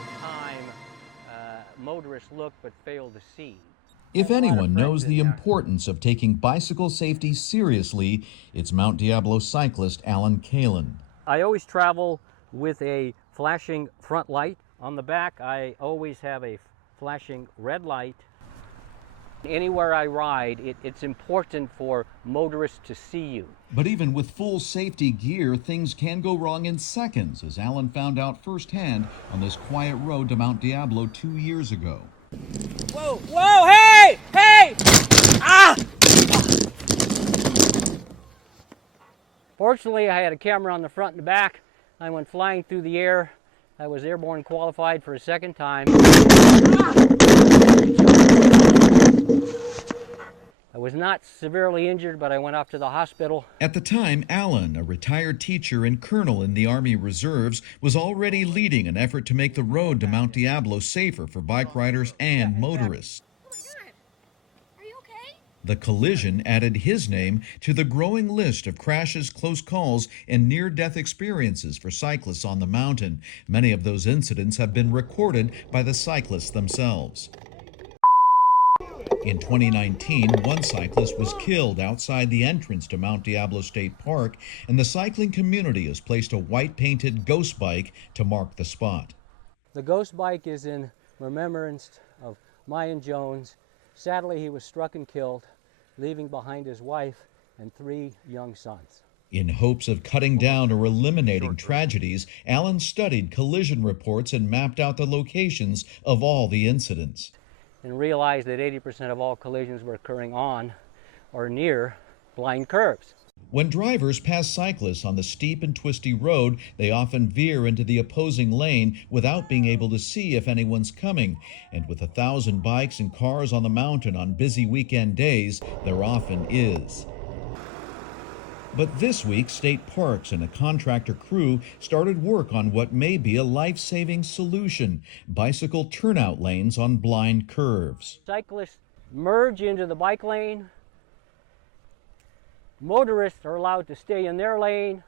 the time motorists look but fail to see. If anyone knows the importance of taking bicycle safety seriously, it's Mount Diablo cyclist Alan Kalin. I always travel with a flashing front light. On the back, I always have a flashing red light. Anywhere I ride, it's important for motorists to see you. But even with full safety gear, things can go wrong in seconds, as Alan found out firsthand on this quiet road to Mount Diablo 2 years ago. Whoa, whoa, hey, hey! Ah! Fortunately, I had a camera on the front and the back. I went flying through the air. I was airborne qualified for a second time. I was not severely injured, but I went off to the hospital. At the time, Alan, a retired teacher and colonel in the Army Reserves, was already leading an effort to make the road to Mount Diablo safer for bike riders and motorists. Oh my God. Are you okay? The collision added his name to the growing list of crashes, close calls, and near-death experiences for cyclists on the mountain. Many of those incidents have been recorded by the cyclists themselves. In 2019, one cyclist was killed outside the entrance to Mount Diablo State Park, and the cycling community has placed a white-painted ghost bike to mark the spot. The ghost bike is in remembrance of Mayan Jones. Sadly, he was struck and killed, leaving behind his wife and 3 young sons. In hopes of cutting down or eliminating tragedies, Alan studied collision reports and mapped out the locations of all the incidents. And realized that 80% of all collisions were occurring on or near blind curves. When drivers pass cyclists on the steep and twisty road, they often veer into the opposing lane without being able to see if anyone's coming. And with 1,000 bikes and cars on the mountain on busy weekend days, there often is. But this week, state parks and a contractor crew started work on what may be a life-saving solution: bicycle turnout lanes on blind curves. Cyclists merge into the bike lane. Motorists are allowed to stay in their lane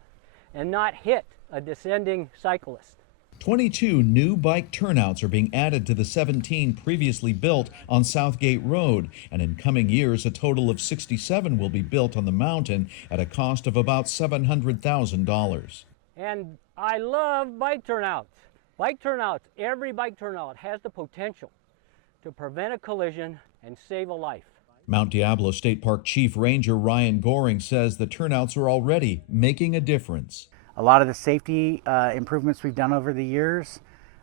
and not hit a descending cyclist. 22 new bike turnouts are being added to the 17 previously built on Southgate Road, and in coming years a total of 67 will be built on the mountain at a cost of about $700,000. And I love bike turnouts. Bike turnouts, every bike turnout has the potential to prevent a collision and save a life. Mount Diablo State Park Chief Ranger Ryan Goring says the turnouts are already making a difference. A lot of the safety improvements we've done over the years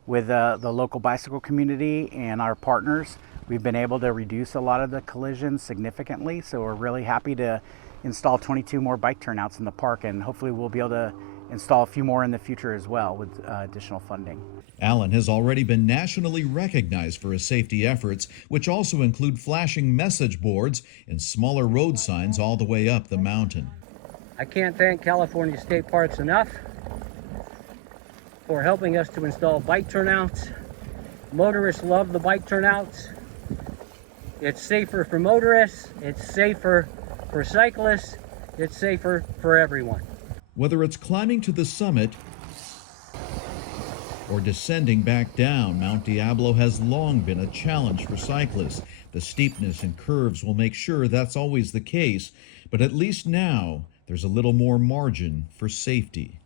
with the local bicycle community and our partners, we've been able to reduce a lot of the collisions significantly. So we're really happy to install 22 more bike turnouts in the park, and hopefully we'll be able to install a few more in the future as well with additional funding. Alan has already been nationally recognized for his safety efforts, which also include flashing message boards and smaller road signs all the way up the mountain. I can't thank California State Parks enough for helping us to install bike turnouts. Motorists love the bike turnouts. It's safer for motorists, it's safer for cyclists, it's safer for everyone. Whether it's climbing to the summit or descending back down, Mount Diablo has long been a challenge for cyclists. The steepness and curves will make sure that's always the case, but at least now there's a little more margin for safety.